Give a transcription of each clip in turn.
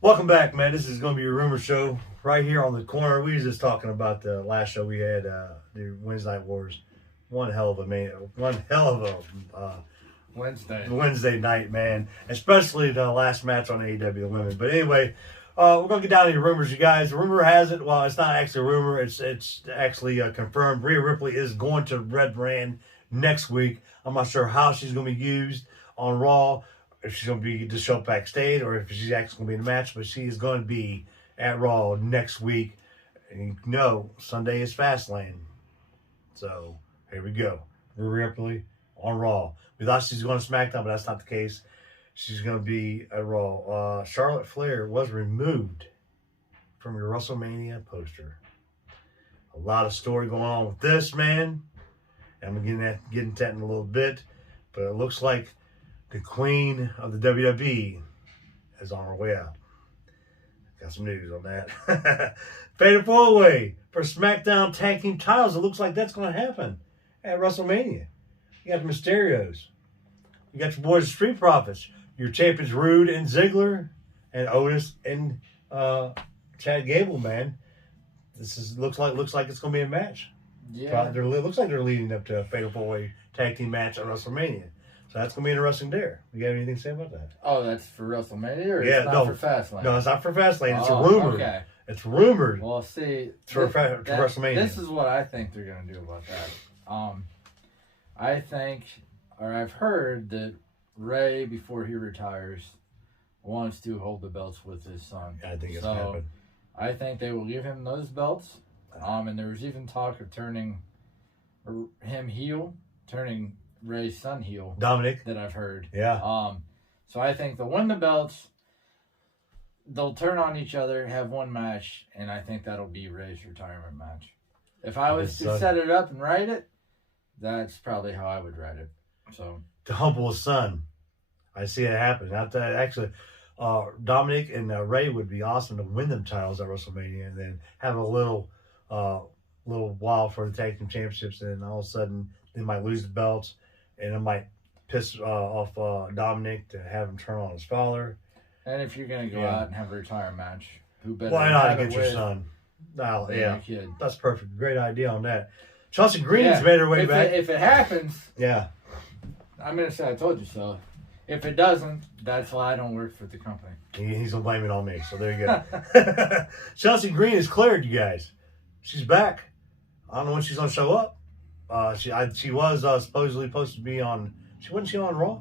Welcome back, man. This is going to be a rumor show right here on the corner. We was just talking about the last show we had, the Wednesday Night Wars. One hell of a Wednesday night, man. Especially the last match on AEW the women. But anyway, we're going to get down to the rumors, you guys. The rumor has it. Well, it's not actually a rumor. It's actually confirmed. Rhea Ripley is going to Red Brand next week. I'm not sure how she's going to be used on Raw. If she's going to be just show up backstage or if she's actually going to be in the match, but she is going to be at Raw next week. And you know, Sunday is Fastlane. So, here we go. Rhea Ripley on Raw. We thought she was going to SmackDown, but that's not the case. She's going to be at Raw. Charlotte Flair was removed from your WrestleMania poster. A lot of story going on with this, man. I'm going to get into that in a little bit. But it looks like the queen of the WWE is on her way out. Got some news on that. Fatal 4-Way for SmackDown Tag Team titles. It looks like that's going to happen at WrestleMania. You got the Mysterios. You got your boys, the Street Profits. Your champions, Rude and Ziggler, and Otis and Chad Gable, man. Looks like it's going to be a match. Yeah. It looks like they're leading up to a Fatal 4-Way Tag Team match at WrestleMania. So that's going to be interesting there. You got anything to say about that? Oh, that's for WrestleMania or it's not for Fastlane? No, it's not for Fastlane. It's a rumor. Okay. It's rumored. Well, see, for WrestleMania. This is what I think they're going to do about that. I think, or I've heard that Ray, before he retires, wants to hold the belts with his son. I think it's going to happen. I think they will give him those belts. And there was even talk of turning him heel, turning Ray's son heel. Dominic. That I've heard. Yeah. So I think they'll win the belts. They'll turn on each other, have one match, and I think that'll be Ray's retirement match. If I was to set it up and write it, that's probably how I would write it. So to humble his son. I see it happen. Actually, Dominic and Ray would be awesome to win them titles at WrestleMania and then have a little while for the tag team championships, and all of a sudden they might lose the belts, and it might piss off Dominic to have him turn on his father. And if you're gonna go out and have a retirement match, who better? Why not against your son? No, yeah, that's perfect. Great idea on that. Chelsea Green's made her way back. If it happens, yeah, I'm gonna say I told you so. If it doesn't, that's why I don't work for the company. He's gonna blame it on me. So there you go. Chelsea Green is cleared, you guys. She's back. I don't know when she's gonna show up. She was supposedly supposed to be on. Wasn't she on Raw?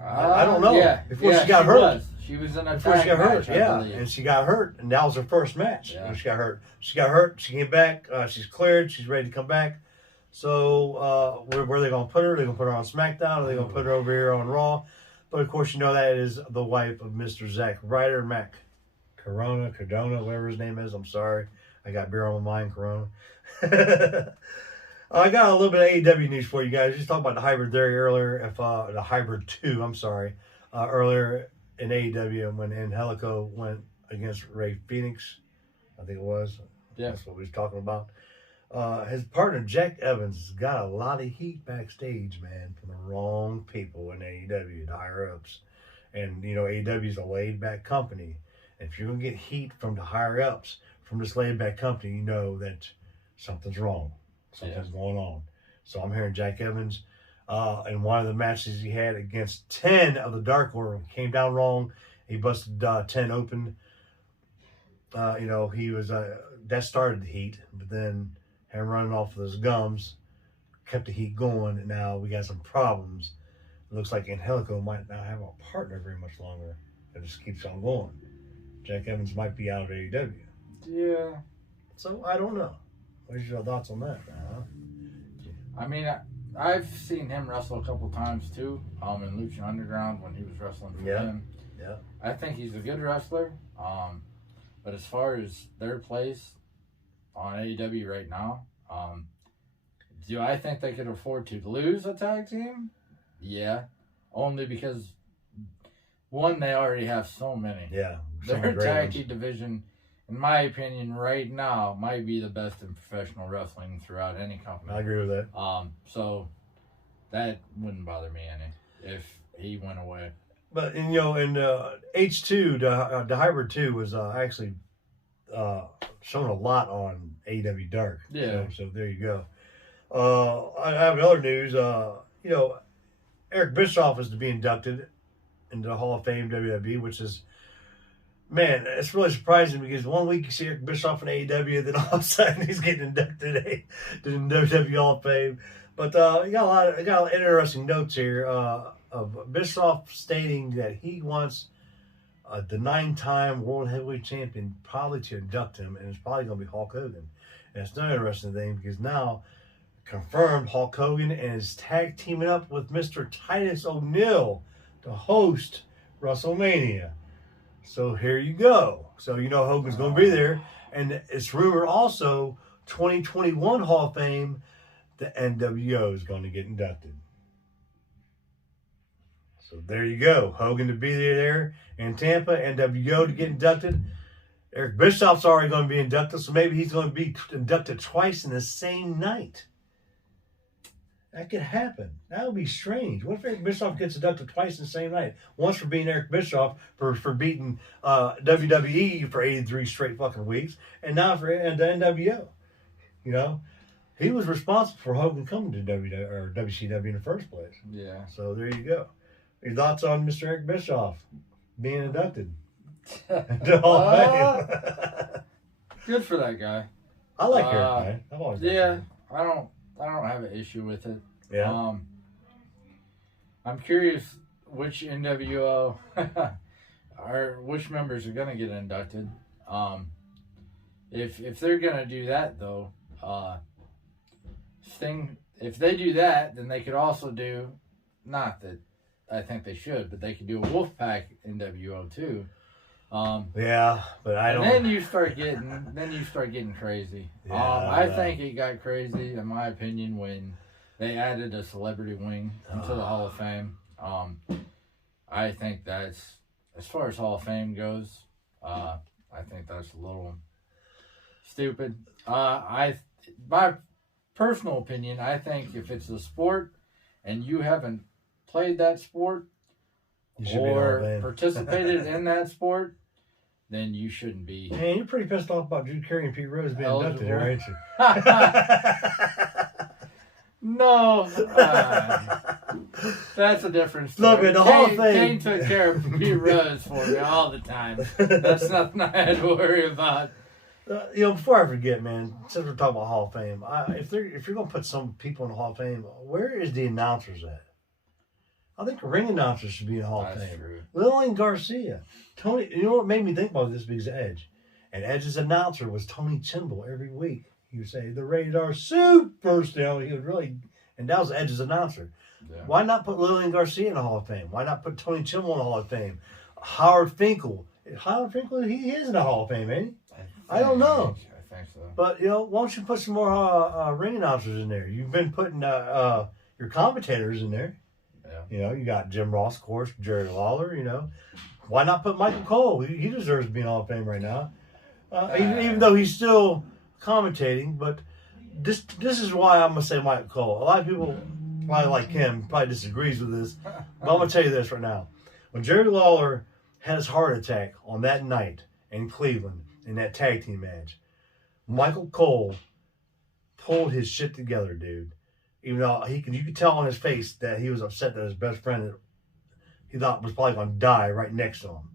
I don't know. Yeah, before she got hurt. She was in a before she got hurt. match, I believe. And she got hurt, and that was her first match. Yeah. When she got hurt. She got hurt. She came back. She's cleared. She's ready to come back. So where are they gonna put her? Are they gonna put her on SmackDown? Or are they gonna put her over here on Raw? But of course, you know that is the wife of Mr. Zack Ryder, Mac Cardona, whatever his name is. I'm sorry. I got beer on my mind, Corona. I got a little bit of AEW news for you guys. Just talked about the hybrid theory earlier. The hybrid 2, I'm sorry. Earlier in AEW when Angelico went against Ray Phoenix, I think it was. Yeah. That's what we was talking about. His partner, Jack Evans, got a lot of heat backstage, man, from the wrong people in AEW, the higher-ups. And, you know, AEW is a laid-back company. If you're going to get heat from the higher-ups, from this laid-back company, you know that something's wrong. Something's going on. So I'm hearing Jack Evans in one of the matches he had against 10 of the Dark Order came down wrong. He busted 10 open. You know, he was that started the heat, but then him running off with his gums kept the heat going, and now we got some problems. It looks like Angelico might not have a partner very much longer. It just keeps on going. Jack Evans might be out of AEW. Yeah. So I don't know. What's your thoughts on that? I mean, I've seen him wrestle a couple times too. In Lucha Underground when he was wrestling for them. Yeah. I think he's a good wrestler. But as far as their place on AEW right now, do I think they could afford to lose a tag team? Yeah. Only because, one, they already have so many. Yeah. Their tag team division, in my opinion, right now, might be the best in professional wrestling throughout any company. I agree with that. So that wouldn't bother me any if he went away. But and H2, the Hybrid 2 was actually shown a lot on AEW Dark. Yeah. So there you go. I have other news. Eric Bischoff is to be inducted into the Hall of Fame WWE, which is, man, it's really surprising because 1 week you see Eric Bischoff in AEW, then all of a sudden he's getting inducted to the WWE Hall of Fame. But you got a lot of interesting notes here of Bischoff stating that he wants the 9-time World Heavyweight Champion probably to induct him, and it's probably going to be Hulk Hogan. And it's an interesting thing because now confirmed Hulk Hogan and is tag teaming up with Mr. Titus O'Neil to host WrestleMania. So here you go. So Hogan's going to be there, and it's rumored also 2021 Hall of Fame, the NWO is going to get inducted. So there you go. Hogan to be there in Tampa, NWO to get inducted. Eric Bischoff's already going to be inducted, so maybe he's going to be inducted twice in the same night. That could happen. That would be strange. What if Eric Bischoff gets inducted twice in the same night? Once for beating Eric Bischoff for beating WWE for 83 straight fucking weeks, and now for the NWO. He was responsible for Hogan coming to WCW in the first place. Yeah. So there you go. Your thoughts on Mr. Eric Bischoff being inducted? Good for that guy. I like Eric, man. I've always liked yeah, him. I don't have an issue with it. Yeah. I'm curious which NWO or which members are gonna get inducted. If they're gonna do that though, Sting. If they do that, then they could also do, not that I think they should, but they could do a Wolfpack NWO too. Yeah, but I don't. And then you start getting crazy. Yeah, I think it got crazy, in my opinion, when they added a celebrity wing into the Hall of Fame. I think that's, as far as Hall of Fame goes, I think that's a little stupid. My personal opinion, I think if it's a sport and you haven't played that sport or participated in that sport, then you shouldn't be. Man, you're pretty pissed off about Drew Carey and Pete Rose being inducted here, ain't you? No. That's a different story. Look, man, the Hall of Fame. Kane took care of Pete Rose for me all the time. That's nothing I had to worry about. Before I forget, man, since we're talking about Hall of Fame, if you're going to put some people in the Hall of Fame, where is the announcers at? I think the ring announcers should be in the Hall of Fame. True. Lillian Garcia. Tony, you know what made me think about this? Because Edge. And Edge's announcer was Tony Chimble every week. He would say, the Rated R Superstar. He would really, and that was Edge's announcer. Yeah. Why not put Lillian Garcia in the Hall of Fame? Why not put Tony Chimble in the Hall of Fame? Howard Finkel. Howard Finkel, he is in the Hall of Fame, ain't he? I don't know. I think so. But, why don't you put some more ring announcers in there? You've been putting your commentators in there. Yeah. You got Jim Ross, of course, Jerry Lawler, Why not put Michael Cole? He deserves to be in Hall of Fame right now. Even though he's still commentating, but this is why I'm going to say Michael Cole. A lot of people, probably like him, probably disagrees with this, but I'm going to tell you this right now. When Jerry Lawler had his heart attack on that night in Cleveland in that tag team match, Michael Cole pulled his shit together, dude. Even though you could tell on his face that he was upset that his best friend he thought was probably going to die right next to him.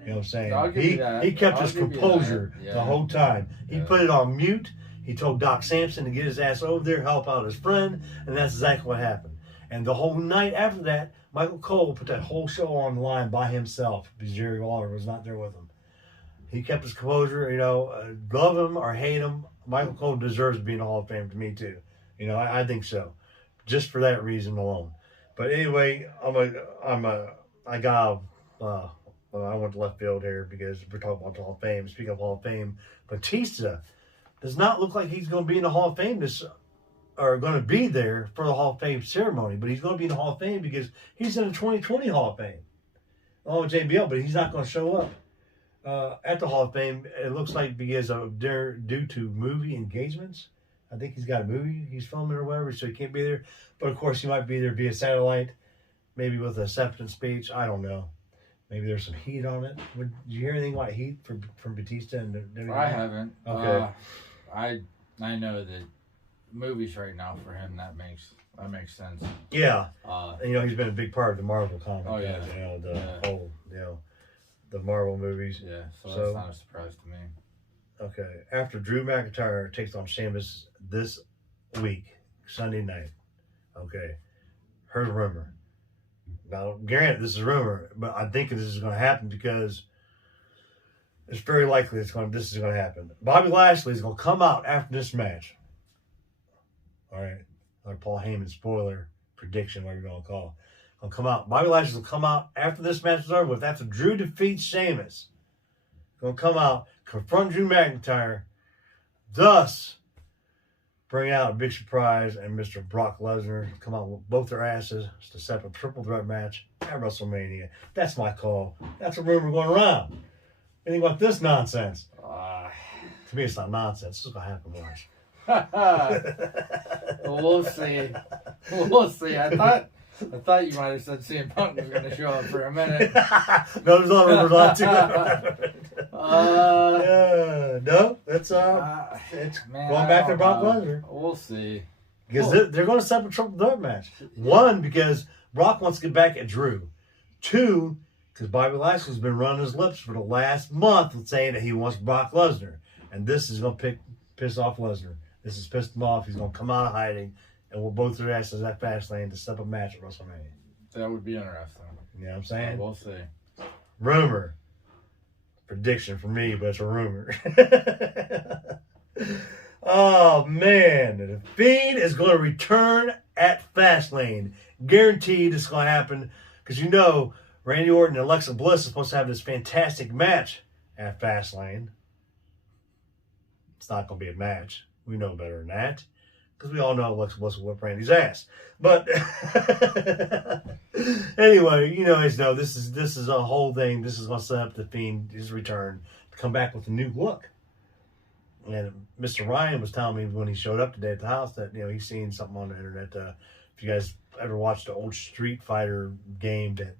You know what I'm saying? He kept his composure the whole time. He put it on mute. He told Doc Sampson to get his ass over there, help out his friend, and that's exactly what happened. And the whole night after that, Michael Cole put that whole show on the line by himself because Jerry Lawler was not there with him. He kept his composure. Love him or hate him, Michael Cole deserves to be in the Hall of Fame to me too. I think so, just for that reason alone. But anyway, I went to left field here because we're talking about the Hall of Fame. Speaking of Hall of Fame, Batista does not look like he's going to be in the Hall of Fame or going to be there for the Hall of Fame ceremony. But he's going to be in the Hall of Fame because he's in the 2020 Hall of Fame, along with JBL. But he's not going to show up at the Hall of Fame. It looks like because of due to movie engagements. I think he's got a movie he's filming or whatever, so he can't be there. But of course, he might be there via satellite. maybe with an acceptance speech. I don't know. Maybe there's some heat on it. Did you hear anything about heat from Batista and WWE? I haven't. Okay. I know that movies right now for him that makes sense. Yeah. He's been a big part of the Marvel comic. Oh yeah. Whole the Marvel movies. Yeah. So that's not a surprise to me. Okay. After Drew McIntyre takes on Sheamus this week, Sunday night. Okay. Heard a rumor. Now, granted, this is a rumor, but I think this is going to happen because it's very likely this is going to happen. Bobby Lashley is going to come out after this match. All right, or Paul Heyman spoiler prediction, whatever you want to call it. Will come out. Bobby Lashley will come out after this match is over with. After Drew defeats Sheamus, going to come out, confront Drew McIntyre, thus bring out a big surprise, and Mr. Brock Lesnar come out with both their asses to set up a triple threat match at WrestleMania. That's my call. That's a rumor going around. Anything about this nonsense? To me, it's not nonsense. This is going to happen, watch. We'll see. We'll see. I thought you might have said CM Punk was going to show up for a minute. No, there's other rumors on too. No, it's man, going back to Brock Lesnar. We'll see. Because they're going to set up a triple threat match. One, because Brock wants to get back at Drew. Two, because Bobby Lashley's been running his lips for the last month and saying that he wants Brock Lesnar. And this is going to piss off Lesnar. This has pissed him off. He's going to come out of hiding, and we'll both their asses at Fastlane to set up a match at WrestleMania. That would be interesting. You know what I'm saying? We'll see. Rumor. Prediction for me, but it's a rumor. Oh, man. The Fiend is going to return at Fastlane. Guaranteed it's going to happen because Randy Orton and Alexa Bliss is supposed to have this fantastic match at Fastlane. It's not going to be a match. We know better than that. Because we all know Alexa Bliss will whip Randy's ass. But anyway, this is a whole thing. This is going to set up the Fiend, his return, to come back with a new look. And Mr. Ryan was telling me when he showed up today at the house that, he's seen something on the internet. If you guys ever watched the old Street Fighter game, that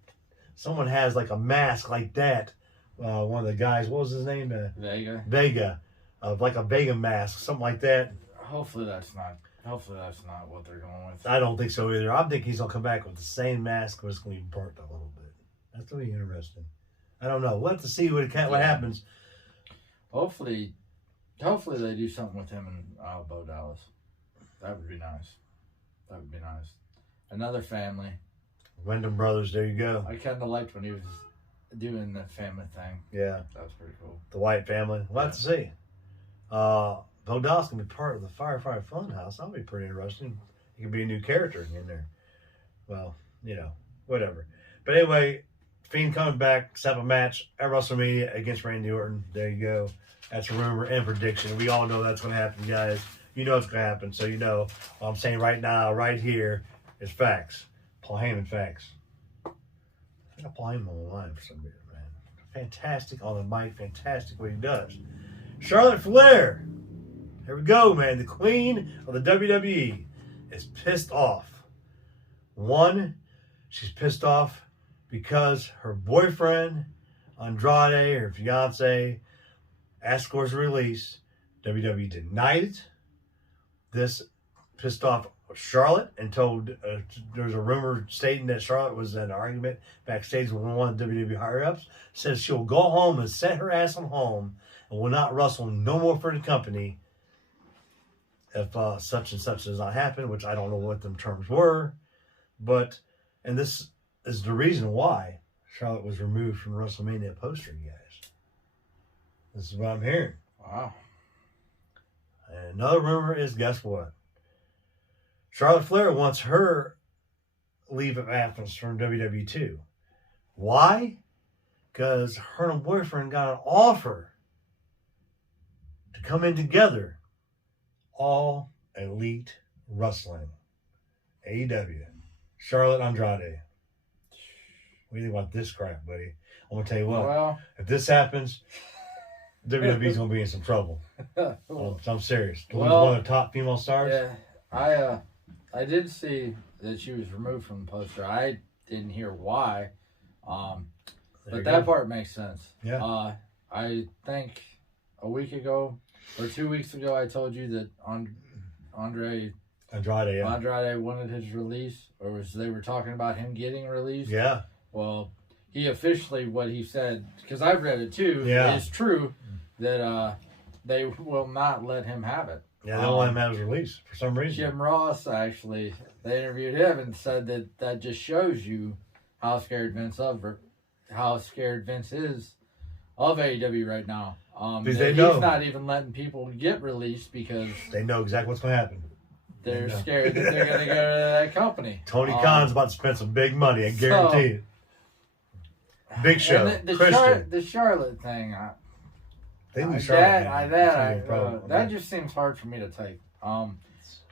someone has like a mask like that. One of the guys, what was his name? Vega. Like a Vega mask, something like that. Hopefully that's not what they're going with. I don't think so either. I think he's going to come back with the same mask, but it's going to be burnt a little bit. That's going to be interesting. I don't know. We'll have to see what happens. Hopefully they do something with him and Bo Dallas. That would be nice. Another family. Wyndham Brothers, there you go. I kind of liked when he was doing the family thing. Yeah. That was pretty cool. The White family. We'll have to see. Bo Dallas can be part of the Firefly Funhouse. That'll be pretty interesting. He could be a new character in there. Well, whatever. But anyway, Fiend coming back, set up a match at WrestleMania against Randy Orton. There you go. That's a rumor and prediction. We all know that's going to happen, guys. You know it's going to happen. So what I'm saying right now, right here, is facts. Paul Heyman facts. I got Paul Heyman on the line for some reason, man. Fantastic on the mic. Fantastic what he does. Charlotte Flair. Here we go, man. The queen of the WWE is pissed off. One, she's pissed off because her boyfriend, Andrade, her fiance, asked for his release. WWE denied it. This pissed off Charlotte and told, there's a rumor stating that Charlotte was in an argument backstage with one of the WWE higher-ups, says she'll go home and set her ass on home and will not wrestle no more for the company if such and such does not happen, which I don't know what them terms were. And this is the reason why Charlotte was removed from the WrestleMania poster, you guys. This is what I'm hearing. Wow. And another rumor is, guess what? Charlotte Flair wants her leave of absence from WWE too. Why? Because her and her boyfriend got an offer to come in together. All Elite Wrestling. AEW. Charlotte Andrade. What do you think about this crap, buddy? I'm going to tell you what. Well, if this happens, WWE's going to be in some trouble. I'm serious. One of the top female stars. Yeah. I did see that she was removed from the poster. didn't hear why. There But you that go. part makes sense. Yeah. I think a week ago or 2 weeks ago, I told you that Andrade wanted his release, or they were talking about him getting released. Yeah. Well, he officially, what he said, because I've read it too, Yeah. is true, that they will not let him have it. Yeah, they don't let him have his release for some reason. Jim Ross, actually, they interviewed him and said that just shows you how scared Vince is of AEW right now. Because they know. He's not even letting people get released because they know exactly what's going to happen. They're scared that they're going to go to that company. Tony Khan's about to spend some big money, I guarantee it. Big show. And the Charlotte thing, that just seems hard for me to take.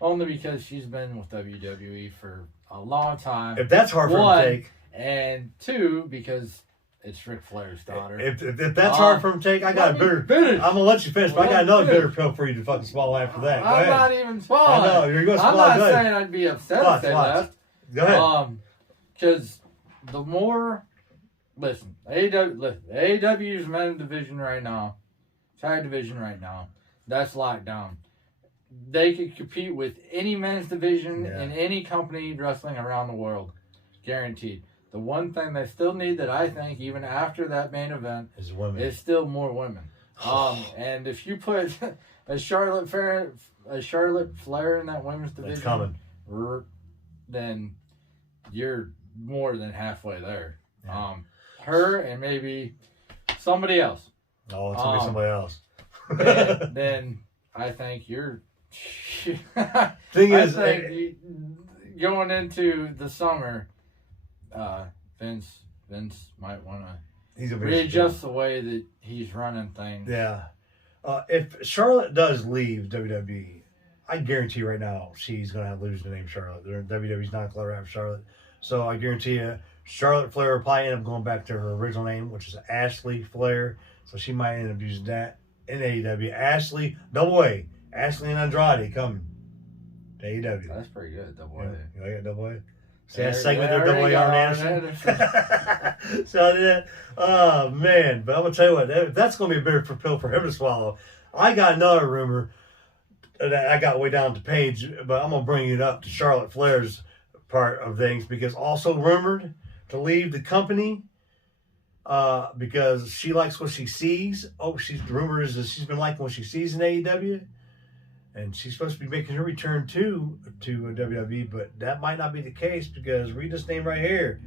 Only because she's been with WWE for a long time. If that's hard for him to take. And two, because it's Ric Flair's daughter. If that's hard for him to take, I got a bitter. I'm going to let you finish, but I got another bitter pill for you to fucking swallow after that. I'm not even swallowing. I know, you're going to swallow. I'm not saying I'd be upset if they left. Go ahead. Because the more... Listen, AEW's men's division right now, tag division right now, that's locked down. They could compete with any men's division in any company wrestling around the world. Guaranteed. The one thing they still need that I think, even after that main event, is women. Is still more women. And if you put a Charlotte Flair in that women's division, then you're more than halfway there. Yeah. Her and maybe somebody else. Oh, it's going to be somebody else. then I think you're... going into the summer, Vince might want to readjust the way that he's running things. Yeah. If Charlotte does leave WWE, I guarantee right now she's going to lose the name Charlotte. WWE's not going to let her have Charlotte. So I guarantee you, Charlotte Flair will probably end up going back to her original name, which is Ashley Flair. So she might end up using that in AEW. Ashley, double A. Ashley and Andrade coming to AEW. That's pretty good, double A. You like it, double A? See that segment there, double A Arn Anderson? So I did that. Oh, man. But I'm going to tell you what, that's going to be a bitter pill for him to swallow. I got another rumor that I got way down the page, but I'm going to bring it up to Charlotte Flair's part of things, because also rumored to leave the company because she likes what she sees. The rumor is that she's been liking what she sees in AEW, and she's supposed to be making her return to WWE, but that might not be the case because read this name right here.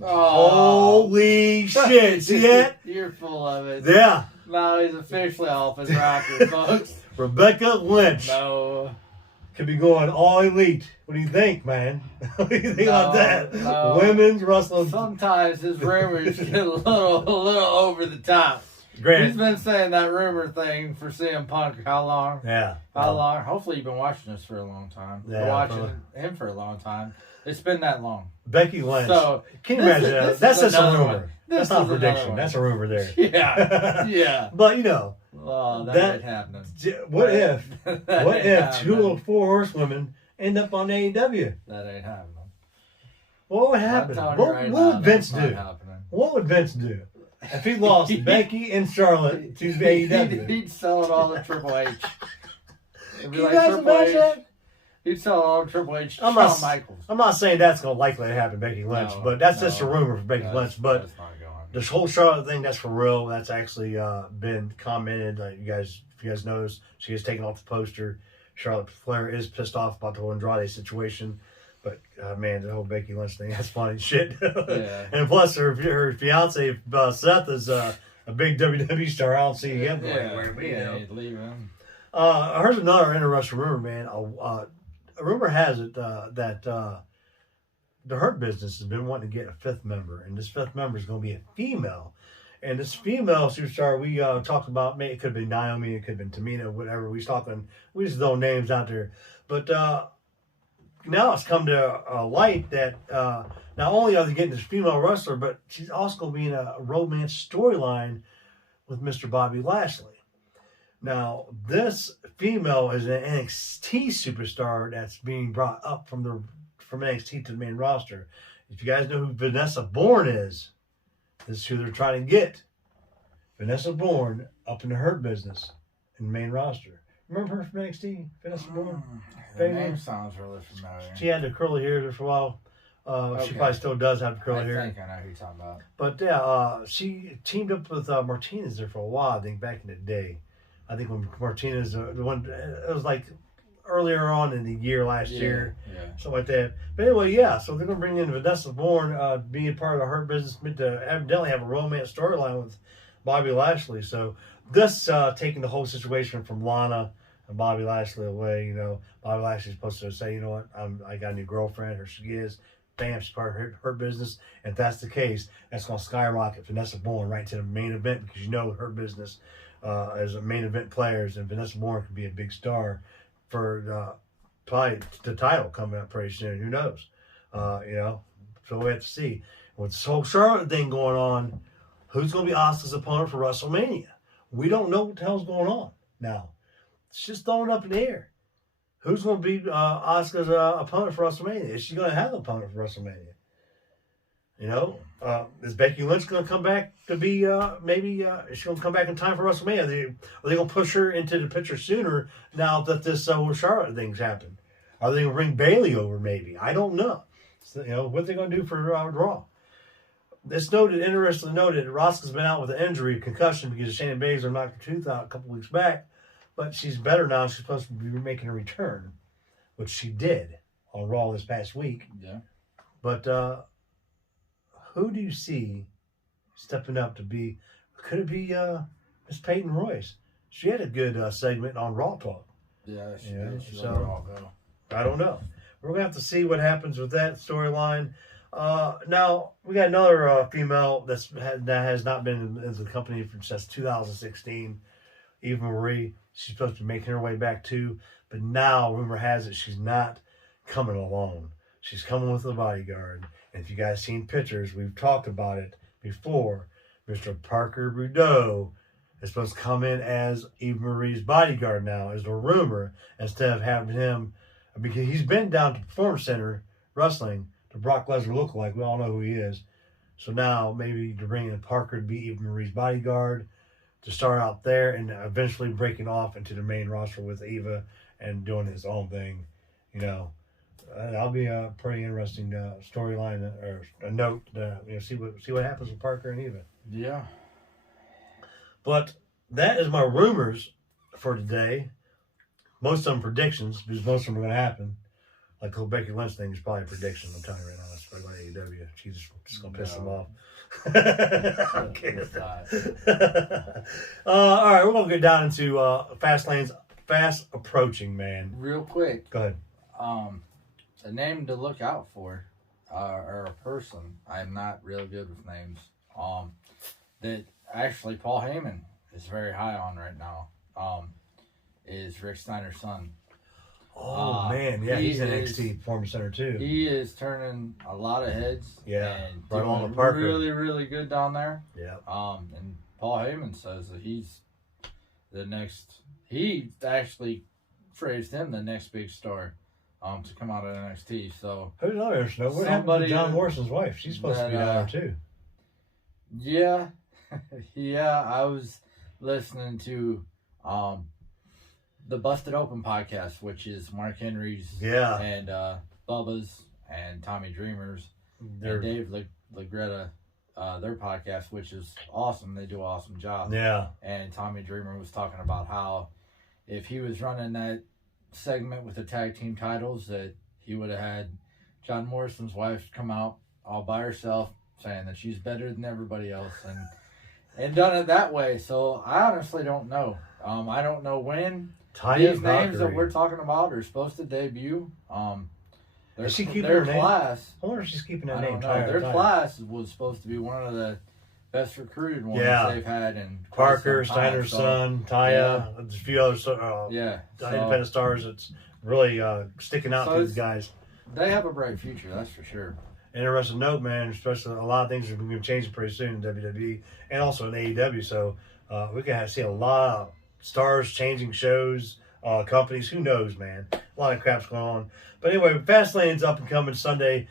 Oh. Holy shit! See that? You're full of it. Yeah. No, he's officially off his rocker, folks. Rebecca Lynch. No. Could be going all elite. What do you think, man? What do you think about that? No. Women's wrestling. Sometimes his rumors get a little over the top. Granted. He's been saying that rumor thing for CM Punk. How long? Yeah. How long? Hopefully you've been watching this for a long time. Yeah, been watching him for a long time. It's been that long. Becky Lynch. So, can you imagine that? That's just a rumor. That's not a prediction. One. That's a rumor there. Yeah. Yeah. But, you know. Oh, that ain't happening. What if 2 or 4 horsewomen end up on AEW? That ain't happening. What would happen? What would Vince do? What would Vince do if he lost Becky and Charlotte to AEW? He'd sell it all to Triple H. It'd be Can like you guys Triple imagine H. that? He'd sell it all to Triple H. Shawn Michaels. I'm not saying that's going to likely happen, Becky Lynch, but that's just a rumor for Becky Lynch. But this whole Charlotte thing, that's for real. That's actually been commented. If you guys notice, she has taken off the poster. Charlotte Flair is pissed off about the whole Andrade situation. But, man, the whole Becky Lynch thing, that's funny shit. Yeah. And plus, her fiance, Seth, is a big WWE star. I don't see him leaving. Here's another interesting rumor, man. A rumor has it that the Hurt Business has been wanting to get a 5th member, and this 5th member is going to be a female. And this female superstar, we talked about, maybe it could have been Naomi, it could have been Tamina, whatever. We just throw names out there. But now it's come to light that not only are they getting this female wrestler, but she's also going to be in a romance storyline with Mr. Bobby Lashley. Now, this female is an NXT superstar that's being brought up from NXT to the main roster. If you guys know who Vanessa Bourne is, this is who they're trying to get. Vanessa Bourne up in the Hurt Business in the main roster. Remember her from NXT, Vanessa Bourne? The name sounds really familiar. She had the curly hair there for a while. She probably still does have the curly hair. I think I know who you're talking about. But yeah, she teamed up with Martinez there for a while, I think, back in the day. I think when Martinez, the one, it was like earlier on in the year last year, something like that. But anyway, yeah, so they're going to bring in Vanessa Bourne, being part of the Hurt Business, meant to evidently have a romance storyline with Bobby Lashley. So this taking the whole situation from Lana and Bobby Lashley away. You know, Bobby Lashley's supposed to say, you know what, I got a new girlfriend, here she is. Bam, she's part of her business. And if that's the case, that's going to skyrocket Vanessa Bourne right to the main event, because you know her business as a main event players, and Vanessa Bourne could be a big star for probably the title coming up pretty soon. Who knows? You know, so we have to see. With this whole Charlotte thing going on, who's going to be Asuka's opponent for WrestleMania? We don't know what the hell's going on now. It's just thrown up in the air. Who's going to be Asuka's opponent for WrestleMania? Is she going to have an opponent for WrestleMania? You know, is Becky Lynch going to come back to be is she going to come back in time for WrestleMania? Are they going to push her into the picture sooner now that this whole Charlotte thing's happened? Are they going to bring Bayley over maybe? I don't know. So, you know, what they're going to do for Raw. It's interestingly noted, Asuka's been out with an injury, concussion, because Shayna Baszler knocked her tooth out a couple weeks back. But she's better now. She's supposed to be making a return, which she did on Raw this past week. Yeah. But who do you see stepping up to be? Could it be Miss Peyton Royce? She had a good segment on Raw Talk. Yeah, she did. She so, let it all go. I don't know. We're going to have to see what happens with that storyline. Now, we got another female that has not been in the company since 2016, Eva Marie. She's supposed to be making her way back too, but now rumor has it she's not coming alone. She's coming with a bodyguard. And if you guys seen pictures, we've talked about it before. Mr. Parker Boudreaux is supposed to come in as Eva Marie's bodyguard now, is the rumor, instead of having him, because he's been down to Performance Center Wrestling, the Brock Lesnar lookalike. We all know who he is. So now maybe to bring in Parker to be Eva Marie's bodyguard, to start out there and eventually breaking off into the main roster with Eva and doing his own thing. You know, that'll be a pretty interesting storyline or a note. See what happens with Parker and Eva. Yeah. But that is my rumors for today. Most of them predictions, because most of them are going to happen. Like the whole Becky Lynch thing is probably a prediction. I'm telling you right now, that's probably about AEW. She's just going to piss them off. I'm kidding. All right, we're going to get down into Fastlane's fast approaching, man. Real quick. Go ahead. A name to look out for, or a person. I'm not real good with names. That actually Paul Heyman is very high on right now. Is Rick Steiner's son. Oh man, yeah, he's in NXT Performance Center too. He is turning a lot of heads. Yeah, and right doing on the Parker. Really, really good down there. Yeah. And Paul Heyman says that he's the next. He actually phrased him the next big star, to come out of NXT. So who's another interesting? What happened to John Morrison's wife? She's supposed to be down there too. Yeah, yeah. I was listening to the Busted Open podcast, which is Mark Henry's and Bubba's and Tommy Dreamer's and Dave LaGretta, their podcast, which is awesome. They do an awesome job. Yeah. And Tommy Dreamer was talking about how if he was running that segment with the tag team titles, that he would have had John Morrison's wife come out all by herself saying that she's better than everybody else and done it that way. So I honestly don't know. I don't know when these names that we're talking about are supposed to debut. Is she keeping their her class. Name? I wonder if she's keeping that I name. don't know. Their class was supposed to be one of the best recruited ones they've had in Parker, Steiner's son, Taya, a few other independent stars that's really sticking out to these guys. They have a bright future, that's for sure. Interesting note, man, especially a lot of things are going to be changing pretty soon in WWE and also in AEW. So we can see a lot of stars changing shows, companies. Who knows, man? A lot of crap's going on. But anyway, Fastlane's up and coming Sunday.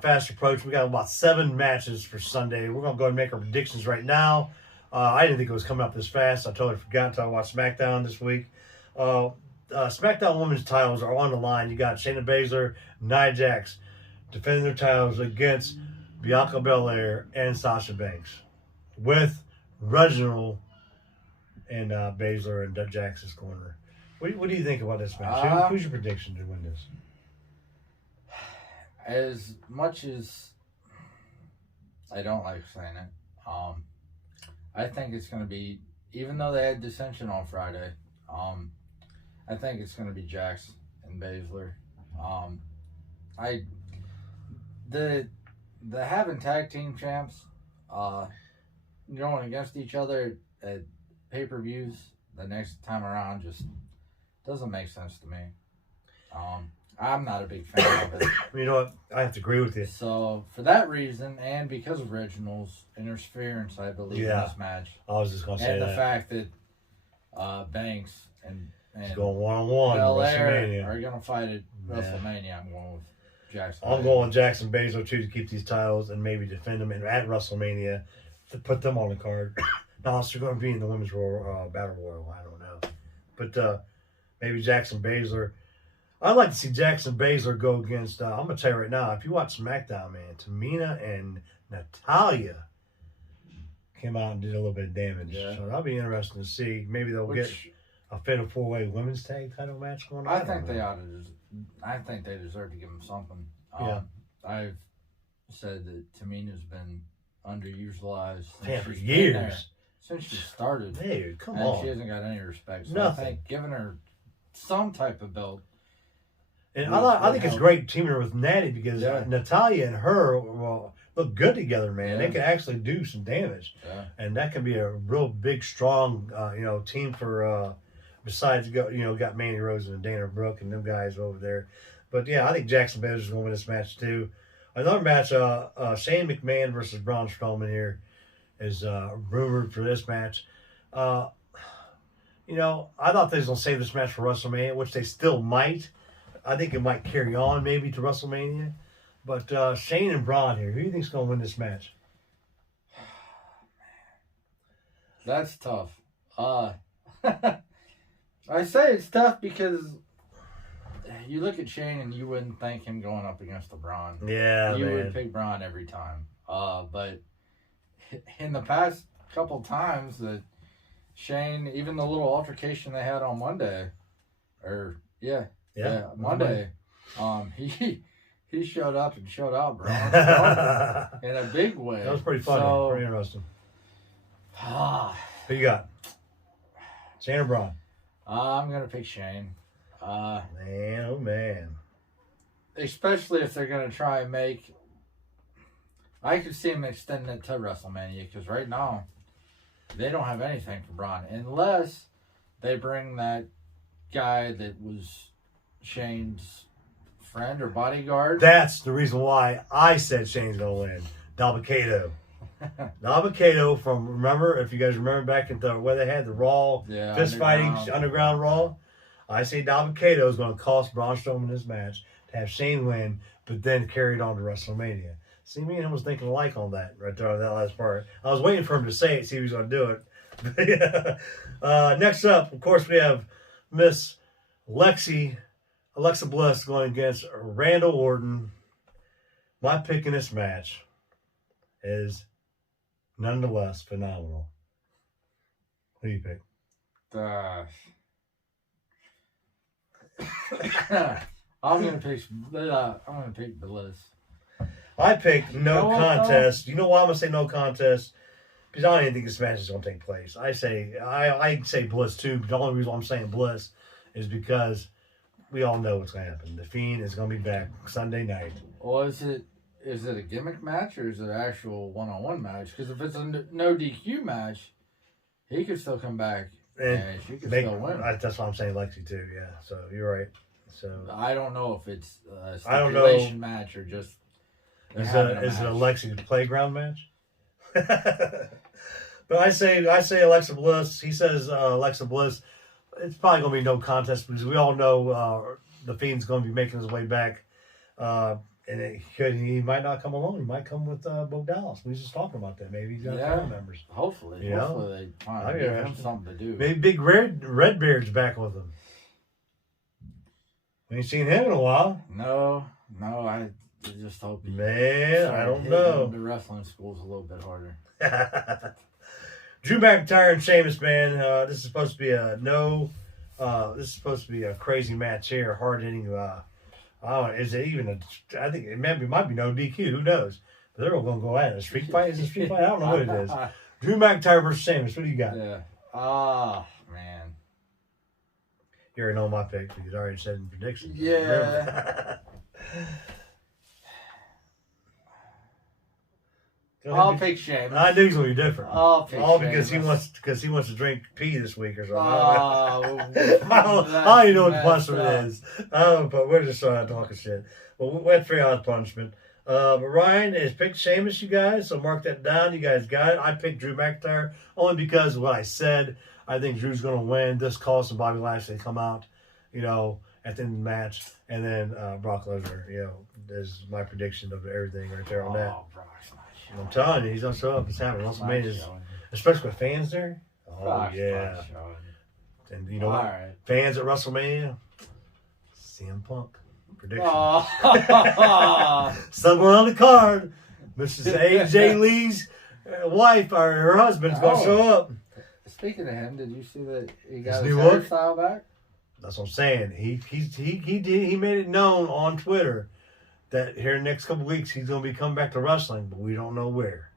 fast approach. We got about 7 matches for Sunday. We're going to go and make our predictions right now. I didn't think it was coming up this fast. I totally forgot until I watched SmackDown this week. SmackDown Women's titles are on the line. You got Shayna Baszler, Nia Jax defending their titles against Bianca Belair and Sasha Banks, with Reginald and Baszler and Jax's corner. What do you think about this match? Who's your prediction to win this? As much as I don't like saying it, I think it's going to be, even though they had dissension on Friday, I think it's going to be Jax and Baszler. The having tag team champs going against each other at pay-per-views the next time around just doesn't make sense to me. I'm not a big fan of it. You know what? I have to agree with you. So, for that reason, and because of Reginald's interference, I believe, in this match. I was just going to say and that. the fact that Banks and He's going one-on-one at WrestleMania. are going to fight at WrestleMania. I'm going with Jackson. I'm going with Jackson Baszler, too, to keep these titles and maybe defend them at WrestleMania to put them on the card. Now, they're going to be in the Women's Royal Battle Royal. I don't know. But maybe Jackson Baszler. I'd like to see Jackson Baszler go against, I'm going to tell you right now, if you watch SmackDown, man, Tamina and Natalya came out and did a little bit of damage. Yeah. So that'll be interesting to see. Maybe they'll get a fatal 4-way women's tag title match going on. I think they ought to. I think they deserve to give them something. I've said that Tamina's been underutilized for years. Since she started. Dude, come and on. she hasn't got any respect. So Nothing. I think giving her some type of belt. And I think it's great teaming her with Natty because Natalya and her look good together, man. Yeah. They can actually do some damage. Yeah. And that can be a real big, strong, team for, besides, got Mandy Rose and Dana Brooke and them guys over there. But, yeah, I think Jackson Baszler's going to win this match, too. Another match, Shane McMahon versus Braun Strowman here is rumored for this match. I thought they was going to save this match for WrestleMania, which they still might. I think it might carry on maybe to WrestleMania. But Shane and Braun here, who do you think's going to win this match? That's tough. I say it's tough because you look at Shane and you wouldn't think him going up against the Braun. Yeah, you would pick Braun every time. But in the past couple times that Shane, even the little altercation they had on Monday, Monday, he showed up and showed out, Braun in a big way. That was pretty funny, pretty interesting. Who you got? Shane or Braun? I'm gonna pick Shane. Man, oh man. Especially if they're gonna try and make. I could see him extending it to WrestleMania because right now they don't have anything for Braun unless they bring that guy that was Shane's friend or bodyguard. That's the reason why I said Shane's gonna win. Dabba-Kato. Dabba-Kato from, remember, if you guys remember back at where they had the Raw fist fighting underground Raw, I say Dabba-Kato is going to cost Braun Strowman this match to have Shane win, but then carry it on to WrestleMania. See, me and him was thinking alike on that right there on that last part. I was waiting for him to say it, see if he's going to do it. Next up, of course, we have Miss Alexa Bliss going against Randall Orton. My pick in this match is nonetheless phenomenal. Who do you pick? I'm gonna pick Bliss. I picked no contest. You know why I'm gonna say no contest? Because I don't even think this match is gonna take place. I say Bliss too. But the only reason I'm saying Bliss is because we all know what's gonna happen. The Fiend is gonna be back Sunday night. Well, is it a gimmick match or is it an actual one-on-one match? Because if it's a no DQ match, he could still come back and she could still win. That's what I'm saying, Lexi too. Yeah, so you're right. So I don't know if it's a stipulation match or just is it a Lexi playground match? But I say Alexa Bliss. He says Alexa Bliss. It's probably gonna be no contest because we all know the Fiend's gonna be making his way back. And he might not come alone. He might come with Bo Dallas. We was just talking about that. Maybe he's got family members. Hopefully. You know? Hopefully they find give him something to do. Maybe Big Redbeard's back with him. We ain't seen him in a while. No, I just hope he I don't know. The wrestling school's a little bit harder. Drew McIntyre and Sheamus, man. This is supposed to be this is supposed to be a crazy match here, hard hitting. Is it even I think it might be no DQ. Who knows? But they're all going to go at it. A street fight? Is it a street fight? I don't know what it is. Drew McIntyre versus Sheamus. What do you got? Yeah. Man. You already know my pick because I already said in predictions. Yeah. I'll pick Sheamus. I knew he was going to be different. I'll pick Sheamus. Because he wants to drink pee this week or something. I don't even know what the punishment is. But we're just talking shit. Well, we went 3 hours punishment. But Ryan has picked Sheamus, you guys. So mark that down. You guys got it. I picked Drew McIntyre only because of what I said. I think Drew's going to win. This calls some Bobby Lashley to come out, at the end of the match. And then Brock Lesnar, is my prediction of everything right there on that. Brock's not showing. I'm telling you, he's going to show up. It's happening. WrestleMania, especially with fans there. Oh, Brock's yeah. And you know what? Right. Fans at WrestleMania, CM Punk. Prediction. Somewhere on the card, Mrs. AJ Lee's wife or her husband's going to show up. Speaking of him, did you see that he got his hairstyle back? That's what I'm saying. He made it known on Twitter that here in the next couple of weeks he's going to be coming back to wrestling, but we don't know where.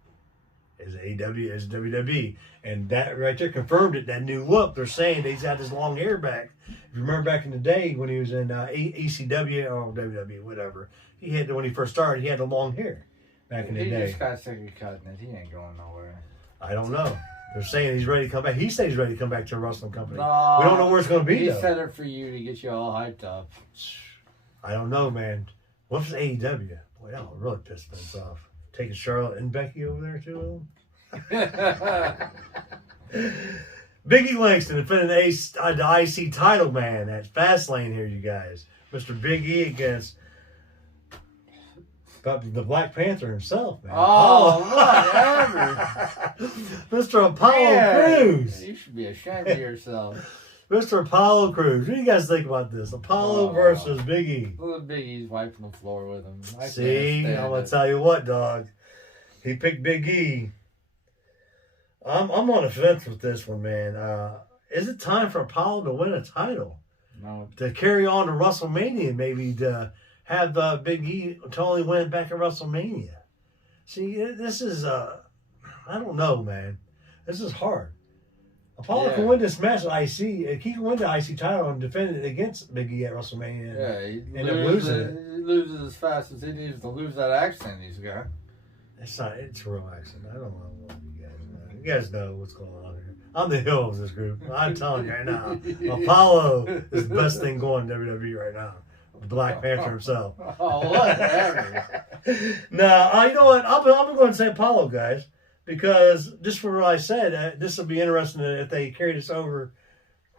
Is it AEW? Is it WWE? And that right there confirmed it. That new look. They're saying that he's got his long hair back. If you remember back in the day when he was in ECW or WWE, whatever, when he first started, he had the long hair back in the day. He just got sick of cutting it. He ain't going nowhere. I don't know. They're saying he's ready to come back. He says he's ready to come back to a wrestling company. We don't know where it's going to be, He said it for you to get you all hyped up. I don't know, man. What if it's AEW? Boy, that would really piss things off. Taking Charlotte and Becky over there, too. Biggie Langston defending the IC title, man, at Fastlane here, you guys. Mr. Big E against the Black Panther himself, man. Whatever. Mr. Apollo Crews. You should be ashamed of yourself. Mr. Apollo Crews. What do you guys think about this? Apollo versus Big E. Well, Big E's wiping the floor with him. See, I'm going to tell you what, dog. He picked Big E. I'm on the fence with this one, man. Is it time for Apollo to win a title? No. To carry on to WrestleMania, maybe to have Big E totally win back at WrestleMania. See, this is, I don't know, man. This is hard. Apollo can win this match at IC. He can win the IC title and defend it against Big E at WrestleMania. Yeah, he loses as fast as he needs to lose that accent he's got. It's a real accent. I don't know what you guys know. You guys know what's going on here. I'm the heel of this group. I'm telling you right now. Apollo is the best thing going in WWE right now. The Black Panther himself. Oh, whatever. No, you know what? I'm going to say Apollo, guys. Because just for what I said, this will be interesting if they carry this over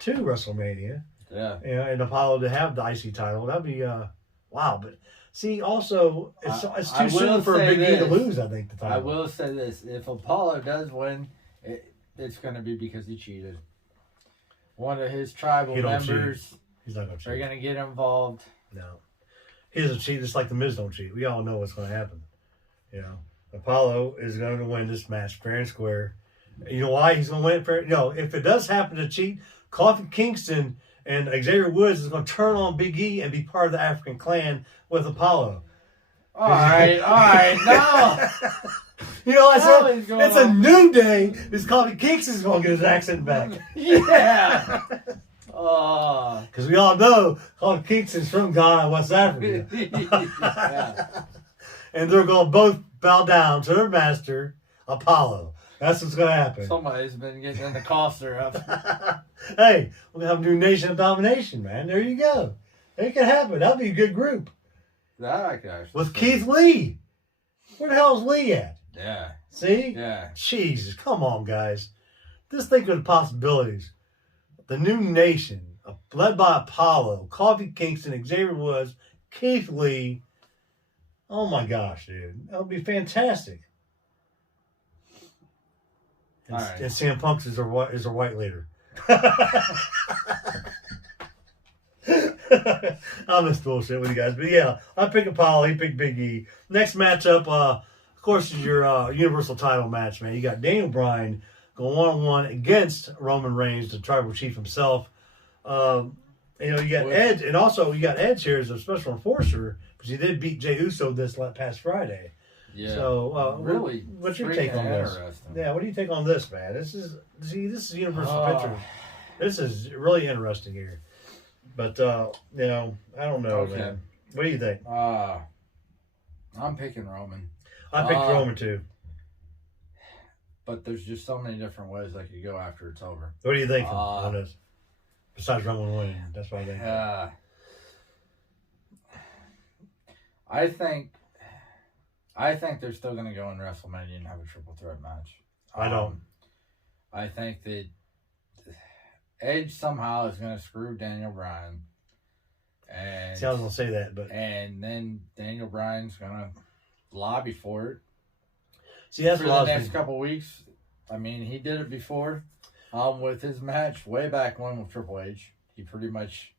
to WrestleMania. Yeah. And Apollo to have the IC title. That'd be, wow. But see, also, it's too soon for Big E to lose, I think, the title. I will say this. If Apollo does win, it's going to be because he cheated. One of his tribal members, he's not going to cheat. They're going to get involved. No. He doesn't cheat just like the Miz don't cheat. We all know what's going to happen. Apollo is going to win this match fair and square. You know why he's going to win it fair? If it does happen to cheat, Kofi Kingston and Xavier Woods is going to turn on Big E and be part of the African clan with Apollo. All right, no. It's a new day. This Kofi Kingston's going to get his accent back. Yeah. Because we all know Kofi Kingston's from Ghana, West Africa. Yeah. And they're going to both bow down to their master, Apollo. That's what's going to happen. Somebody's been getting in the coster up. Hey, we're going to have a new Nation of Domination, man. There you go. It can happen. That'll be a good group. That I can actually. With Keith Lee. Where the hell is Lee at? Yeah. See? Yeah. Jesus, come on, guys. Just think of the possibilities. The new nation, led by Apollo, Kofi Kingston, Xavier Woods, Keith Lee. Oh my gosh, dude, that would be fantastic. And, All right. and CM Punk is our white leader. I'm just bullshit with you guys, but yeah, I'm picking Paul. He picked Big E. Next matchup, of course, is your Universal Title match, man. You got Daniel Bryan going 1-on-1 against Roman Reigns, the Tribal Chief himself. You got Edge, and also you got Edge here as a special enforcer because he did beat Jey Uso this past Friday. Yeah. So, really, what's your take on this? Yeah, what do you take on this, man? This is Universal Pictures. This is really interesting here. But I don't know, man. What do you think? I'm picking Roman. I picked Roman too. But there's just so many different ways I could go after it's over. What do you think on this? Besides Roman winning, that's what I think. I think they're still going to go in WrestleMania and have a triple threat match. I don't. I think that Edge somehow is going to screw Daniel Bryan. And see, I was going to say that, but and then Daniel Bryan's going to lobby for it. See, that's for the next couple weeks. I mean, he did it before with his match way back when with Triple H. He pretty much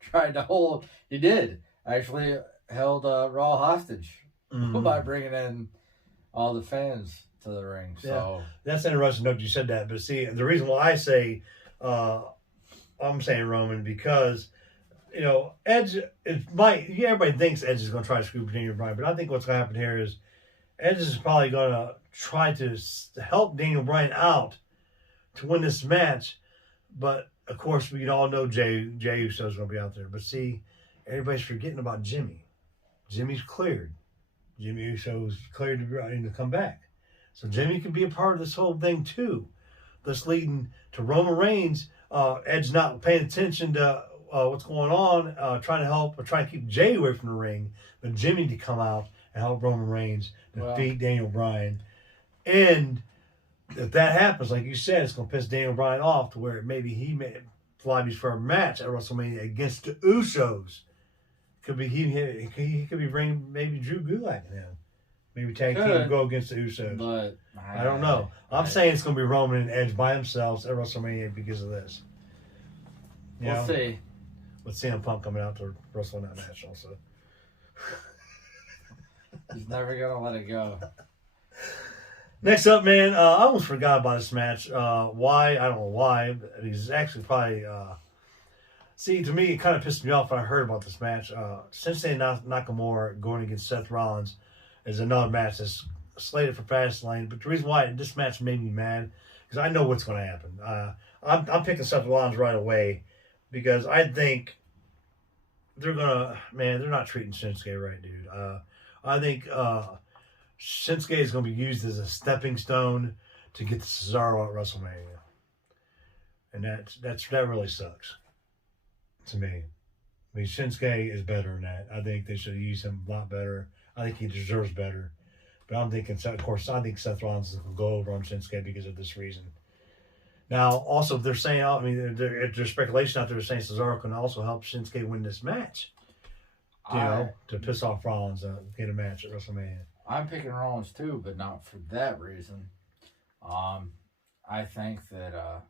tried to hold. He did actually held Raw hostage by bringing in all the fans to the ring. So that's interesting. Note you said that, but see, the reason why I say I'm saying Roman because Edge. Everybody thinks Edge is going to try to screw Daniel Bryan, but I think what's going to happen here is Edge is probably going to try to help Daniel Bryan out to win this match. But, of course, we all know Jey Uso is going to be out there. But, see, everybody's forgetting about Jimmy. Jimmy's cleared. Jimmy Uso's cleared to come back. So, Jimmy can be a part of this whole thing, too. Thus leading to Roman Reigns, Edge not paying attention to what's going on, trying to help or trying to keep Jey away from the ring, but Jimmy to come out and help Roman Reigns defeat Daniel Bryan. And if that happens, like you said, it's going to piss Daniel Bryan off to where maybe he may fly for a match at WrestleMania against the Usos. Could be he could be bringing maybe Drew Gulak in him. Maybe tag team go against the Usos. But I don't know. I'm saying it's going to be Roman and Edge by themselves at WrestleMania because of this. We'll see. With CM Punk coming out to wrestle in that match also. He's never going to let it go. Next up, man, I almost forgot about this match. Why? I don't know why. But he's actually probably... see, to me, it kind of pissed me off when I heard about this match. Shinsuke Nakamura going against Seth Rollins is another match that's slated for Fastlane. But the reason why this match made me mad, because I know what's going to happen. I'm picking Seth Rollins right away because I think they're not treating Shinsuke right, dude. I think Shinsuke is going to be used as a stepping stone to get to Cesaro at WrestleMania. And that really sucks to me. I mean, Shinsuke is better than that. I think they should have used him a lot better. I think he deserves better. But I'm thinking, of course, I think Seth Rollins is going to go over on Shinsuke because of this reason. Now, also, they're saying, there's speculation out there saying Cesaro can also help Shinsuke win this match. To piss off Rollins and get a match at WrestleMania. I'm picking Rollins too, but not for that reason. I think that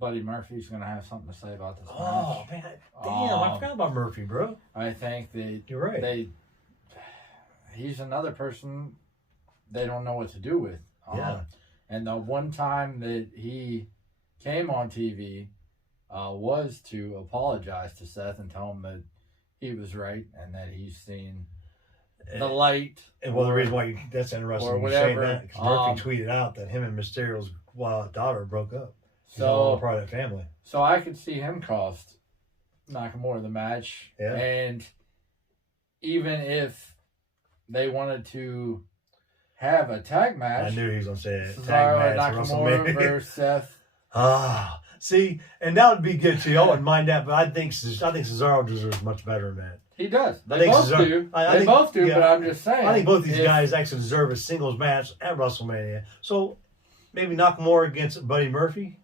Buddy Murphy's going to have something to say about this match. Oh, man. Damn, I forgot about Murphy, bro. I think that you're right. He's another person they don't know what to do with. Yeah. And the one time that he came on TV was to apologize to Seth and tell him that he was right and that he's seen the light. And the reason why that's interesting or you saying whatever. that, because Murphy tweeted out that him and Mysterio's daughter broke up. He's So all part of that family. So I could see him cost Nakamura the match. Yeah. And even if they wanted to have a tag match, I knew he was going to say it. Cesaro Tag match, Nakamura versus Seth. See, and that would be good too. I wouldn't mind that, but I think Cesaro deserves much better than that. He does. They think both Cesaro, do. I They think, both do, yeah, but I'm just saying. I think both these guys actually deserve a singles match at WrestleMania. So maybe Nakamura against Buddy Murphy.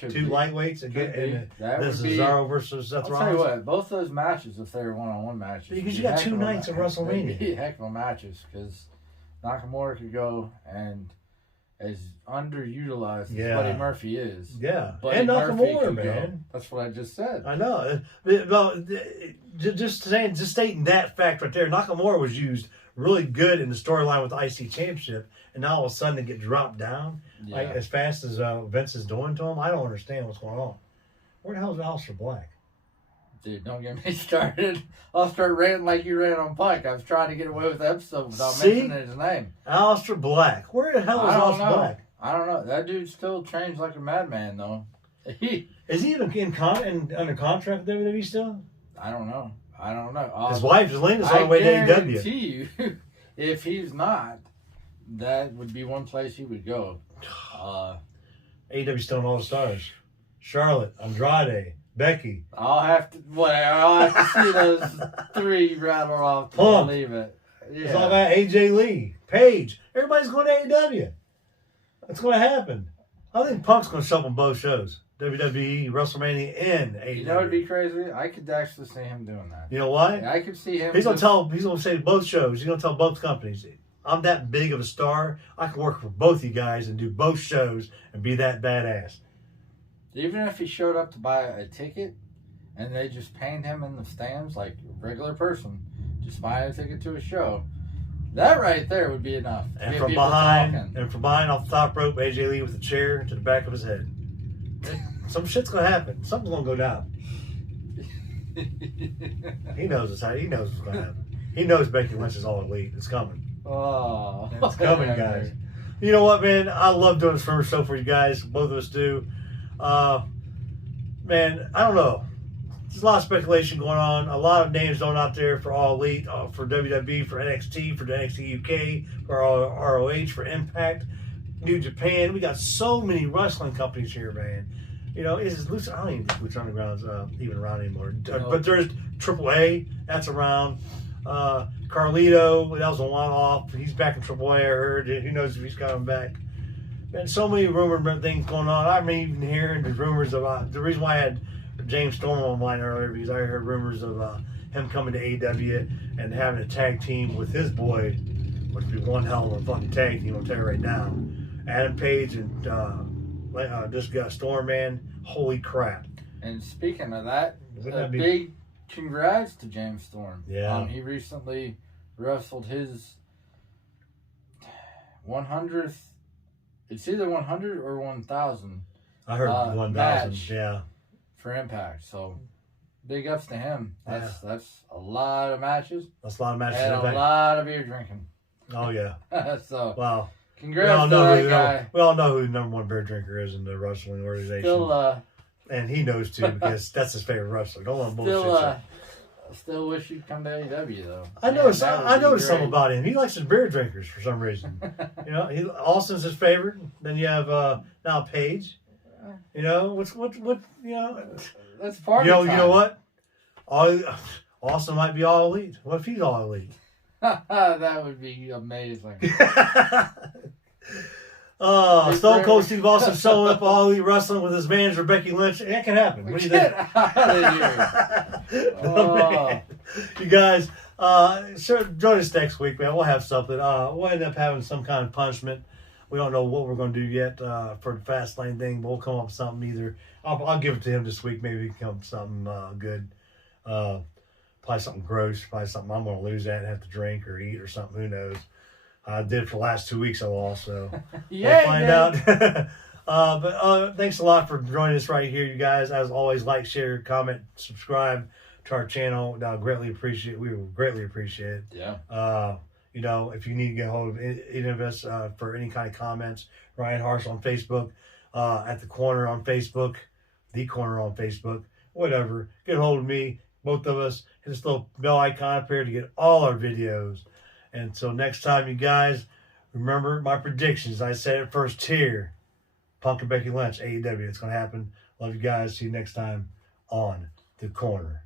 two lightweights again. And this is Cesaro versus Seth Rollins. I'll tell you what, both those matches, if they were one-on-one matches, because you got 2 nights of WrestleMania. They'd be heck of a matches because Nakamura could go and as underutilized as Buddy Murphy is. Yeah, Buddy and Nakamura, man. Go. That's what I just said. I know. Well, just stating that fact right there, Nakamura was used really good in the storyline with the IC Championship, and now all of a sudden they get dropped down like as fast as Vince is doing to him. I don't understand what's going on. Where the hell is Aleister Black? Dude, don't get me started. I'll start ranting like you ran on Pike. I was trying to get away with the episode without mentioning his name. Aleister Black. Where the hell is Aleister Black? I don't know. That dude still trains like a madman, though. Is he even under contract with WWE still? I don't know. His wife is Lena's on the way to AEW. I guarantee you, if he's not, that would be one place he would go. AEW still all the stars. Charlotte, Andrade, Becky. I'll have to see those 3 rattle off to believe it. Yeah. It's all about AJ Lee, Paige. Everybody's going to AEW. That's going to happen. I think Punk's going to show up on both shows. WWE, WrestleMania, and AEW. You know what would be crazy? I could actually see him doing that. You know why? I could see him. He's going to say both shows. He's going to tell both companies, I'm that big of a star. I can work for both you guys and do both shows and be that badass. Even if he showed up to buy a ticket and they just paid him in the stands like a regular person, just buying a ticket to a show, that right there would be enough. And from behind off the top rope, AJ Lee with a chair to the back of his head. Some shit's gonna happen. Something's gonna go down. He knows what's gonna happen. He knows Becky Lynch is all elite. It's coming. Oh, it's coming, guys. You know what, man? I love doing this first show for you guys. Both of us do. Man, I don't know. There's a lot of speculation going on. A lot of names going out there for All Elite, for WWE, for NXT, for NXT UK, for ROH, for Impact, New Japan. We got so many wrestling companies here, man. You know, I don't even think Lucha Underground's even around anymore. But there's AAA, that's around. Carlito, that was a one-off. He's back in AAA, I heard. Who knows if he's coming back. Man, so many rumored things going on. I'm even hearing the rumors about the reason why I had James Storm online earlier, because I heard rumors of him coming to AEW and having a tag team with his boy, which would be one hell of a fucking tag team, I'll tell you right now. Adam Page and this guy Storm, man, holy crap. And speaking of that, big congrats to James Storm. Yeah. He recently wrestled his 100th, it's either 100 or 1,000. I heard 1,000, yeah. For Impact, so big ups to him. That's a lot of matches. That's a lot of matches. And a lot of beer drinking. Oh yeah. So wow. Congrats to that guy. We all know who the number 1 beer drinker is in the wrestling organization. And he knows too, because that's his favorite wrestler. Don't let him bullshit. Still wish you'd come to AEW though. I noticed something about him. He likes his beer drinkers for some reason. You know, Austin's his favorite. Then you have now Paige. You know, what you know, that's part of you know what? Austin might be all elite. What if he's all elite? That would be amazing. Stone Cold Steve Austin showing up all elite wrestling with his manager Becky Lynch. That can happen. What do you think? Man. You guys, sure, join us next week, man. We'll have something. We'll end up having some kind of punishment. We don't know what we're going to do yet for the Fastlane thing, but we'll come up with something either. I'll give it to him this week. Maybe we can come up with something good. Probably something gross. Probably something I'm going to lose at and have to drink or eat or something. Who knows? I did for the last 2 weeks I lost, so we'll find out. But thanks a lot for joining us right here, you guys. As always, like, share, comment, subscribe to our channel. We will greatly appreciate it. Yeah. You know, if you need to get a hold of any of us for any kind of comments, Ryan Harsh on Facebook, at the corner on Facebook, whatever. Get a hold of me, both of us. Hit this little bell icon up here to get all our videos. And until next time, you guys, remember my predictions. I said it first here. Punk and Becky Lynch, AEW. It's going to happen. Love you guys. See you next time on The Corner.